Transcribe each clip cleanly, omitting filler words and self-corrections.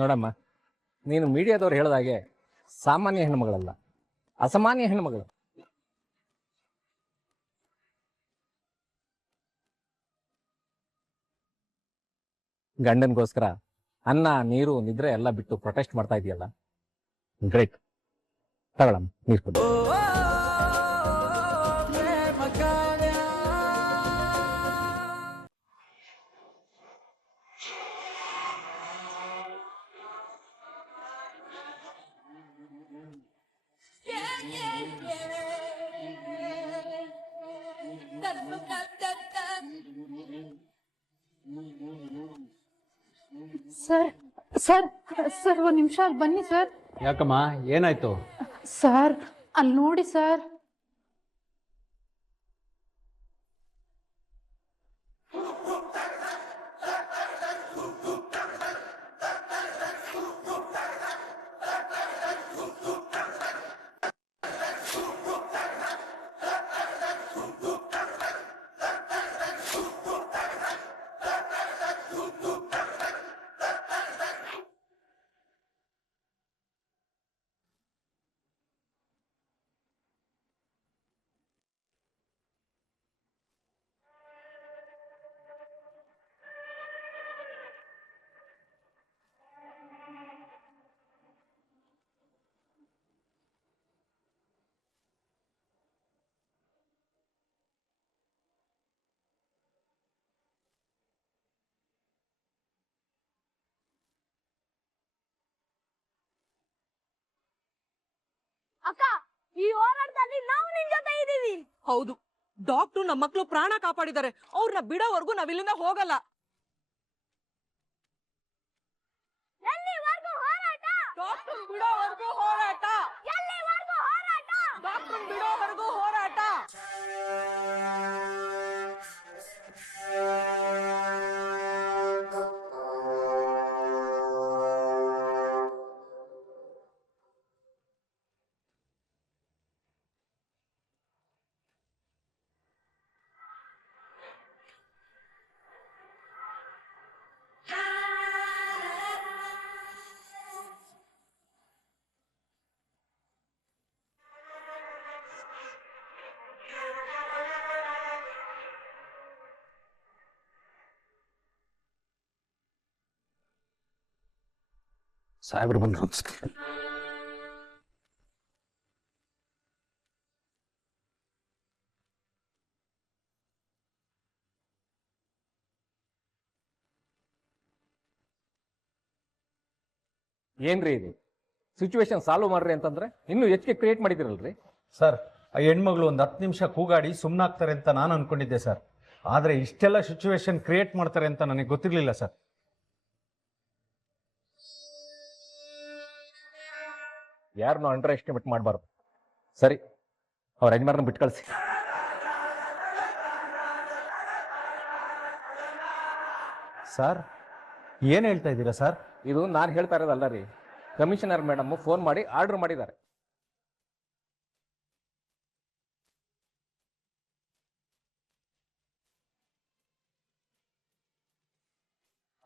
ನೋಡಮ್ಮ, ನೀನು ಮೀಡಿಯಾದವ್ರು ಹೇಳಿದಾಗೆ ಸಾಮಾನ್ಯ ಹೆಣ್ಮಗಳಲ್ಲ, ಅಸಾಮಾನ್ಯ ಹೆಣ್ಮಗಳು. ಗಂಡನಿಗೋಸ್ಕರ ಅನ್ನ ನೀರು ನಿದ್ರೆ ಎಲ್ಲ ಬಿಟ್ಟು ಪ್ರೊಟೆಸ್ಟ್ ಮಾಡ್ತಾ ಇದೆಯಲ್ಲ, ಗ್ರೇಟ್. ತಗೊಳಮ್ಮ, ನೀರು ಕೊಡು. ಸರ್ ಸರ್ ಸರ್ ಒಂದು ನಿಮಿಷ ಅಲ್ಲಿ ಬನ್ನಿ ಸರ್. ಯಾಕಮ್ಮ, ಏನಾಯ್ತು? ಸರ್ ಅಲ್ಲಿ ನೋಡಿ ಸರ್. ಅಕ್ಕ, ಈ ಹೋರಾಟದಲ್ಲಿ ನಾವು ನಿನ್ ಜೊತೆ ಇದೀವಿ. ಹೌದು, ಡಾಕ್ಟ್ರು ನಮ್ಮ ಮಕ್ಳು ಪ್ರಾಣ ಕಾಪಾಡಿದ್ದಾರೆ. ಅವ್ರನ್ನ ಬಿಡೋವರೆಗೂ ನಾವ್ ಇಲ್ಲಿಂದ ಹೋಗಲ್ಲ. ಎಲ್ಲಿವರೆಗೂ ಹೋರಾಟ? ಡಾಕ್ಟ್ರು ಬಿಡೋವರೆಗೂ ಹೋರಾಟ. ಎಲ್ಲಿವರೆಗೂ ಹೋರಾಟ? ಡಾಕ್ಟ್ರು ಬಿಡೋವರೆಗೂ ಹೋರಾಟ. ಸಾಹೇಬ್ರು ಬಂದ್ರು. ಏನ್ರಿ ಇದು ಸಿಚುವೇಶನ್ ಸಾಲ್ವ್ ಮಾಡ್ರಿ ಅಂತಂದ್ರೆ ಇನ್ನೂ ಹೆಚ್ಚಿಗೆ ಕ್ರಿಯೇಟ್ ಮಾಡಿದಿರಲ್ರಿ ಸರ್, ಆ ಹೆಣ್ಮಗಳು ಒಂದು 10 ನಿಮಿಷ ಕೂಗಾಡಿ ಸುಮ್ಮನಾಗ್ತಾರೆ ಅಂತ ನಾನು ಅನ್ಕೊಂಡಿದ್ದೆ ಸರ್. ಆದರೆ ಇಷ್ಟೆಲ್ಲ ಸಿಚುವೇಶನ್ ಕ್ರಿಯೇಟ್ ಮಾಡ್ತಾರೆ ಅಂತ ನನಗೆ ಗೊತ್ತಿರಲಿಲ್ಲ ಸರ್. ಯಾರನ್ನೂ ಅಂಡರ್ ಎಸ್ಟಿಮೇಟ್ ಮಾಡಬಾರ್ದು. ಸರಿ, ಅವ್ರ ಯಜಮಾರನ್ನ ಬಿಟ್ಟು ಕಳಿಸಿ. ಸರ್, ಏನು ಹೇಳ್ತಾ ಇದ್ದೀರಾ ಸರ್? ಇದು ನಾನು ಹೇಳ್ತಾ ಇರೋದಲ್ಲ ರೀ, ಕಮಿಷನರ್ ಮೇಡಮ್ ಫೋನ್ ಮಾಡಿ ಆರ್ಡರ್ ಮಾಡಿದ್ದಾರೆ.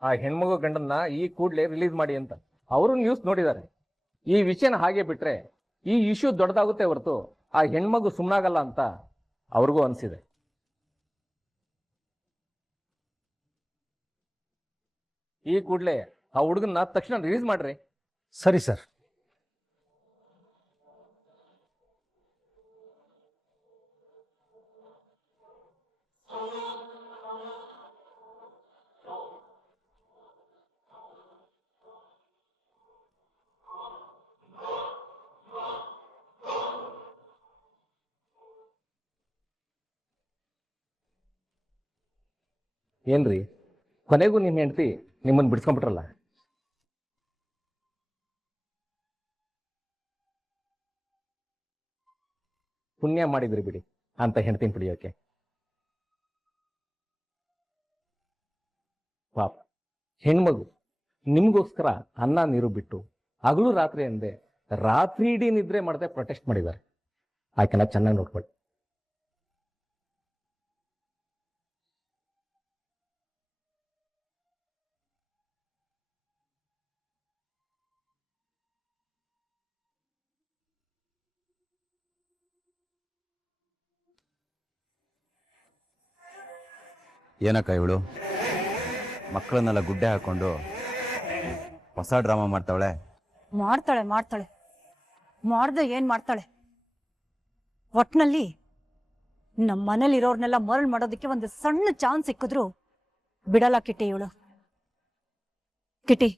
ಆ ಹೆಣ್ಮಗು ಗಂಡನ್ನ ಈ ಕೂಡಲೇ ರಿಲೀಸ್ ಮಾಡಿ ಅಂತ ಅವರು ನ್ಯೂಸ್ ನೋಡಿದ್ದಾರೆ. ಈ ವಿಷಯನ ಹಾಗೆ ಬಿಟ್ರೆ ಈ ಇಶ್ಯೂ ದೊಡ್ಡದಾಗುತ್ತೆ ಹೊರತು ಆ ಹೆಣ್ಮಗು ಸುಮ್ಮನಾಗಲ್ಲ ಅಂತ ಅವ್ರಿಗೂ ಅನಿಸಿದೆ. ಈ ಕೂಡಲೇ ಆ ಹುಡುಗನ್ನ ತಕ್ಷಣ ರಿಲೀಸ್ ಮಾಡ್ರಿ. ಸರಿ ಸರ್. ಏನ್ರಿ, ಕೊನೆಗೂ ನಿಮ್ಮ ಹೆಂಡತಿ ನಿಮ್ಮನ್ನು ಬಿಡಿಸ್ಕೊಂಡ್ಬಿಟ್ರಲ್ಲ. ಪುಣ್ಯ ಮಾಡಿದ್ರಿ ಬಿಡಿ ಅಂತ ಹೆಂಡತಿನ ಪಡಿಯೋಕೆ. ಪಾಪ ಹೆಣ್ಮಗು ನಿಮ್ಗೋಸ್ಕರ ಅನ್ನ ನೀರು ಬಿಟ್ಟು ಹಗಲು ರಾತ್ರಿ ಅಂದೆ ರಾತ್ರಿ ಇಡೀ ನಿದ್ರೆ ಮಾಡದೆ ಪ್ರೊಟೆಸ್ಟ್ ಮಾಡಿದ್ದಾರೆ. ಆಕೆನ ಚೆನ್ನಾಗಿ ನೋಡ್ಕೊಳ್ಳಿ. ಏನಕ್ಕ ಇವಳು ಮಕ್ಕಳನ್ನೆಲ್ಲ ಗುಡ್ಡೆ ಹಾಕೊಂಡು ಹೊಸ ಡ್ರಾಮಾ ಮಾಡ್ತಾವಳೆ. ಮಾಡ್ತಾಳೆ ಮಾಡ್ತಾಳೆ ಮಾಡ್ದೆ ಏನ್ ಮಾಡ್ತಾಳೆ. ಒಟ್ನಲ್ಲಿ ನಮ್ಮ ಮನೇಲಿ ಇರೋರ್ನೆಲ್ಲ ಮರಳು ಮಾಡೋದಕ್ಕೆ ಒಂದು ಸಣ್ಣ ಚಾನ್ಸ್ ಸಿಕ್ಕಿದ್ರು ಬಿಡಲ್ಲ ಕಿಟ್ಟಿ ಇವಳು. ಕಿಟ್ಟಿ,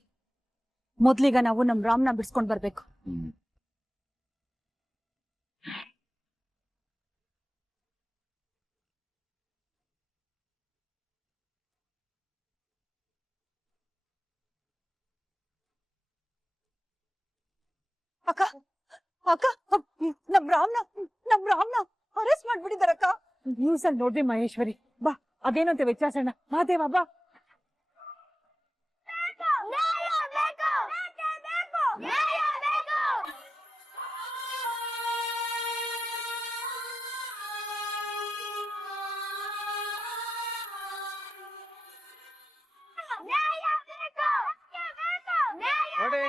ಮೊದ್ಲೀಗ ನಾವು ನಮ್ ರಾಮ್ನ ಬಿಡ್ಸ್ಕೊಂಡ್ ಬರ್ಬೇಕು. ಅಕ್ಕ ಅಕ್ಕ, ನಮ್ ರಾಮ್ನ ಅರೆಸ್ಟ್ ಮಾಡ್ಬಿಟ್ಟಿದಾರಕ್ಕ. ನ್ಯೂಸ್ ಅಲ್ಲಿ ನೋಡ್ರಿ ಮಹೇಶ್ವರಿ. ಬಾ ಅದೇನಂತೆ ವಿಚಾರಿಸೋಣ. ಮಹಾದೇವ ಬಾ. ನೋಡಿ,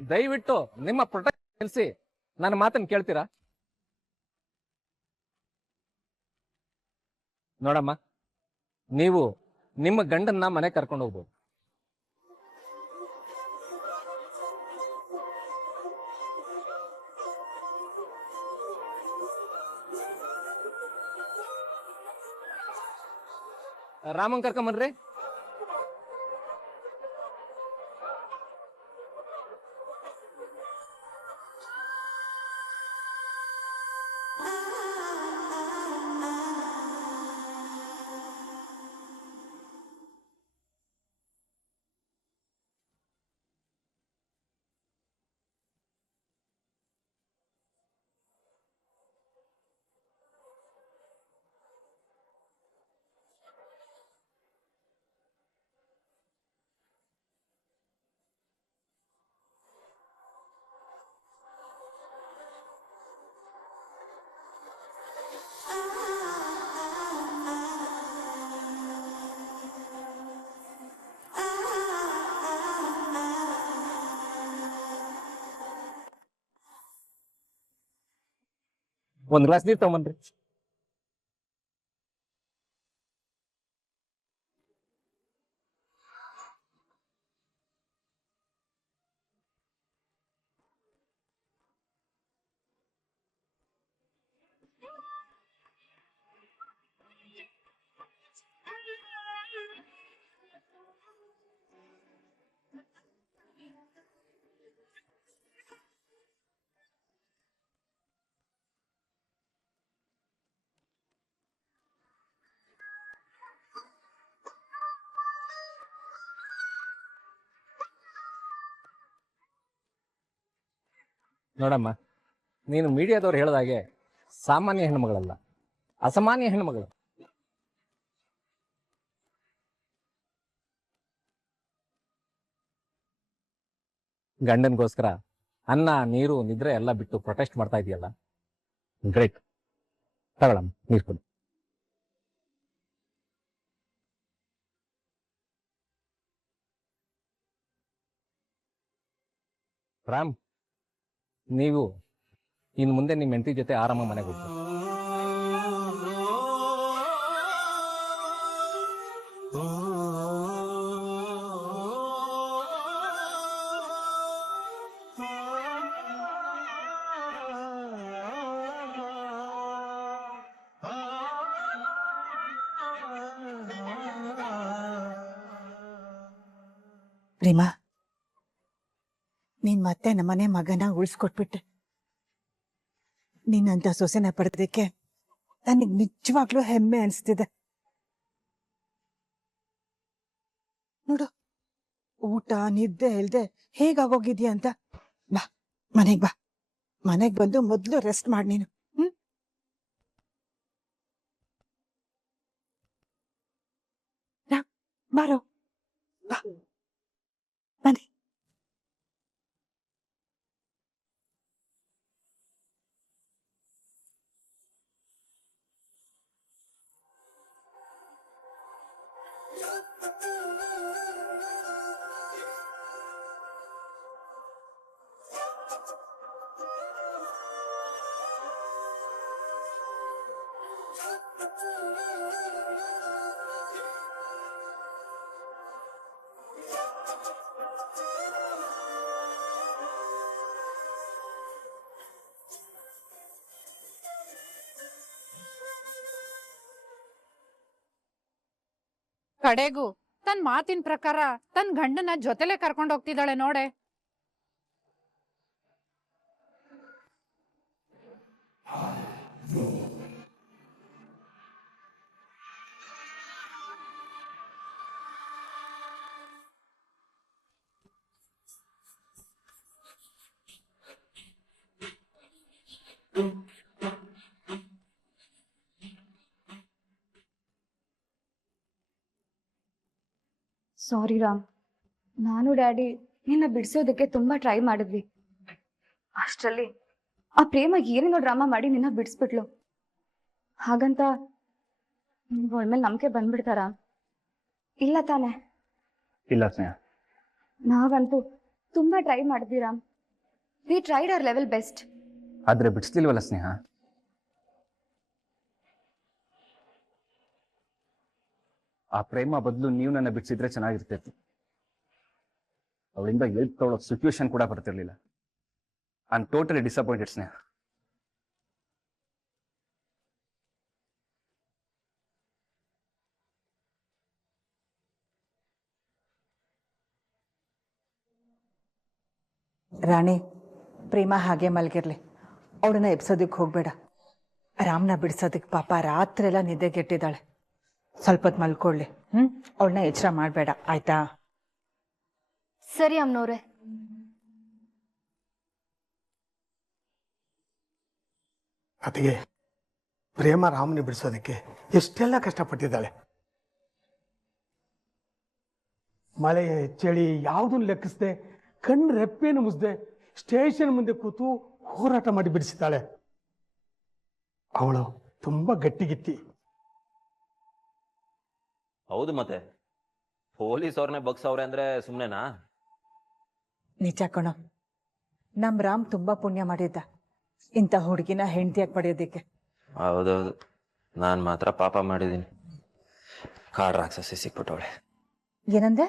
ದಯವಿಟ್ಟು ನಿಮ್ಮ ಪ್ರೊಟೆಕ್ಷನ್ ನಿಲ್ಲಿಸಿ ನನ್ನ ಮಾತನ್ನು ಕೇಳ್ತೀರಾ? ನೋಡಮ್ಮ, ನೀವು ನಿಮ್ಮ ಗಂಡನ್ನ ಮನೆ ಕರ್ಕೊಂಡು ಹೋಗ್ಬೋದು. ರಾಮನ್ ಕರ್ಕೊಂಬನ್ರಿ. ಒಂದ್ ಗ್ಲಾಸ್ ನೀರ್ ತಗೊಂಬನ್ರಿ. ನೋಡಮ್ಮ, ನೀನು ಮೀಡಿಯಾದವ್ರು ಹೇಳಿದಾಗೆ ಸಾಮಾನ್ಯ ಹೆಣ್ಮಗಳಲ್ಲ, ಅಸಾಮಾನ್ಯ ಹೆಣ್ಮಗಳು. ಗಂಡನ್ಗೋಸ್ಕರ ಅನ್ನ, ನೀರು, ನಿದ್ರೆ ಎಲ್ಲ ಬಿಟ್ಟು ಪ್ರೊಟೆಸ್ಟ್ ಮಾಡ್ತಾ ಇದೆಯಲ್ಲ, ಗ್ರೇಟ್. ತಗೊಳಮ್ಮ, ನೀರು ಕೊಡಿ. ರಾಮ್, ನೀವು ಇನ್ನು ಮುಂದೆ ನಿಮ್ಮ ಹೆಂಡತಿ ಜೊತೆ ಆರಾಮ ಮನೆಗೆ ಹೋಗ್ತೀವಿ. ರೀಮಾ, ನೀನ್ ಮತ್ತೆ ನಮ್ಮನೆ ಮಗನ ಉಳಿಸ್ಕೊಟ್ಬಿಟ್ಟೆ. ನೀನಂತ ಸೊಸೆನ ಪಡೆದಕ್ಕೆ ನನಗೆ ನಿಜವಾಗ್ಲೂ ಹೆಮ್ಮೆ ಅನಿಸ್ತಿದೆ. ನೋಡು, ಊಟ ನಿದ್ದೆ ಇಲ್ದೆ ಹೇಗಾಗೋಗಿದ್ಯಾ ಅಂತ. ಬಾ ಮನೆಗ್ ಬಾ. ಮನೆಗ್ ಬಂದು ಮೊದ್ಲು ರೆಸ್ಟ್ ಮಾಡಿ ನೀನು. ಬಾರೋ, ಬಾ ಬನ್ನಿ. ಕಡೆಗೂ ತನ್ ಮಾತಿನ ಪ್ರಕಾರ ತನ್ ಗಂಡನ ಜೊತೆಲೆ ಕರ್ಕೊಂಡು ಹೋಗ್ತಿದ್ದಾಳೆ ನೋಡೆ. ಸಾರಿ ರಾಮ್, ನಾನು ಡ್ಯಾಡಿ ನಿನ್ನ ಬಿಡಿಸೋದಕ್ಕೆ ತುಂಬಾ ಟ್ರೈ ಮಾಡಿದ್ವಿ. ಅಷ್ಟರಲ್ಲಿ ಆ ಪ್ರೇಮ ಏನೇನೋ ಡ್ರಾಮಾ ಮಾಡಿ ನಿನ್ನ ಬಿಡಿಸ್ಬಿಟ್ಲು. ಹಾಗಂತ ಅವಳ ಮೇಲೆ ನಂಬಿಕೆ ಬಂದ್ಬಿಡ್ತಾರ? ಇಲ್ಲ ತಾನೆ? ಇಲ್ಲ ಸ್ನೇಹ. ನಾವಂತೂ ತುಂಬಾ ಟ್ರೈ ಮಾಡಿದ್ವಿ Ram. We tried hour level best. ಆದ್ರೆ ಬಿಡಿಸ್ಲಿಲ್ವಲ್ಲ ಸ್ನೇಹ. ಆ ಪ್ರೇಮ ಬದಲು ನೀವು ನನ್ನ ಬಿಡಿಸಿದ್ರೆ ಚೆನ್ನಾಗಿರ್ತೈತಿ. ಅವಳಿಂದ ಎಲ್ಪ್ ತಗೊಳ್ಳೋ ಸಿಚುವೇಶನ್ ಕೂಡ ಬರ್ತಿರ್ಲಿಲ್ಲ. ಐ ಆಮ್ ಟೋಟಲಿ ಡಿಸಪಾಯಿಂಟೆಡ್ ಸ್ನೇಹ. ರಾಣಿ, ಪ್ರೇಮ ಹಾಗೆ ಮಲ್ಗಿರ್ಲಿ, ಅವಳನ್ನ ಎಬ್ಸೋದಕ್ಕೆ ಹೋಗ್ಬೇಡ. ರಾಮ್ನ ಬಿಡಿಸೋದಕ್ಕೆ ಪಾಪ ರಾತ್ರಿ ಎಲ್ಲ ನಿದ್ದೆಗೆಟ್ಟಿದ್ದಾಳೆ. ಸ್ವಲ್ಪ ಹೊತ್ತು ಮಲ್ಕೊಳ್ಳಿ. ಅವಳನ್ನ ಎಚ್ಚರ ಮಾಡಬೇಡ, ಆಯ್ತಾ? ಸರಿ ಅಮ್ಮನವ್ರೆ. ಅತಿಗೆ ಪ್ರೇಮ ರಾಮನ ಬಿಡಿಸೋದಕ್ಕೆ ಎಷ್ಟೆಲ್ಲ ಕಷ್ಟಪಟ್ಟಿದ್ದಾಳೆ. ಮಳೆ ಚಳಿ ಯಾವುದನ್ನು ಲೆಕ್ಕಿಸದೆ ಕಣ್ಣು ರೆಪ್ಪೇನು ಮುಸ್ದೆ ಸ್ಟೇಷನ್ ಮುಂದೆ ಕೂತು ಹೋರಾಟ ಮಾಡಿ ಬಿಡಿಸಿದ್ದಾಳೆ. ಅವಳು ತುಂಬಾ ಗಟ್ಟಿಗಿತ್ತಿ. ಹೌದು, ಮತ್ತೆ ಪೊಲೀಸ್ ಅವ್ರನ್ನೇ ಬಗ್ಸವ್ರೆ ಅಂದ್ರೆ ಸುಮ್ನೆನಾ? ನಿಜ ಕಣೋ, ನಮ್ ರಾಮ್ ತುಂಬಾ ಪುಣ್ಯ ಮಾಡಿದ್ದ ಇಂಥ ಹುಡುಗಿನ ಹೆಂಡತಿಯಾಗಿ ಪಡೆಯೋದಿಕ್ಕೆ. ಹೌದೌದು, ನಾನ್ ಮಾತ್ರ ಪಾಪ ಮಾಡಿದೀನಿ. ಕಾಡ್ ರಾಕ್ಷಸಿ ಸಿಕ್ಬಿಟ್ಟವಳೆ. ಏನಂದೆ?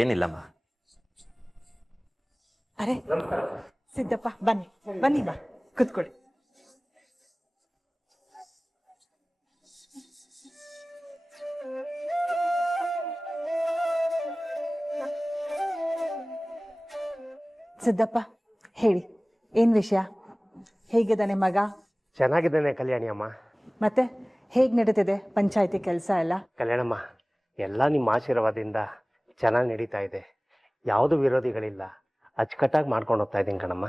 ಏನಿಲ್ಲಮ್ಮ. ಅರೆ ಸಿದ್ದಪ್ಪ, ಬನ್ನಿ ಬನ್ನಿ, ಬಾ ಕೂತ್ಕೊಳ್ಳಿ. ಸಿದ್ದಪ್ಪ, ಹೇಳಿ, ಏನ್ ವಿಷಯ? ಹೇಗಿದ್ದಾನೆ ಮಗ? ಚೆನ್ನಾಗಿದ್ದಾನೆ ಕಲ್ಯಾಣಿ ಅಮ್ಮ. ಮತ್ತೆ ಹೇಗ್ ನಡೀತಿದೆ ಪಂಚಾಯತಿ ಕೆಲಸ ಎಲ್ಲ? ಕಲ್ಯಾಣಮ್ಮ, ಎಲ್ಲ ನಿಮ್ಮ ಆಶೀರ್ವಾದದಿಂದ ಚೆನ್ನಾಗಿ ನಡೀತಾ ಇದೆ. ಯಾವುದು ವಿರೋಧಿಗಳಿಲ್ಲ, ಅಚ್ಚುಕಟ್ಟಾಗಿ ಮಾಡ್ಕೊಂಡು ಹೋಗ್ತಾ ಇದ್ದೀನಿ ಕಣಮ್ಮ.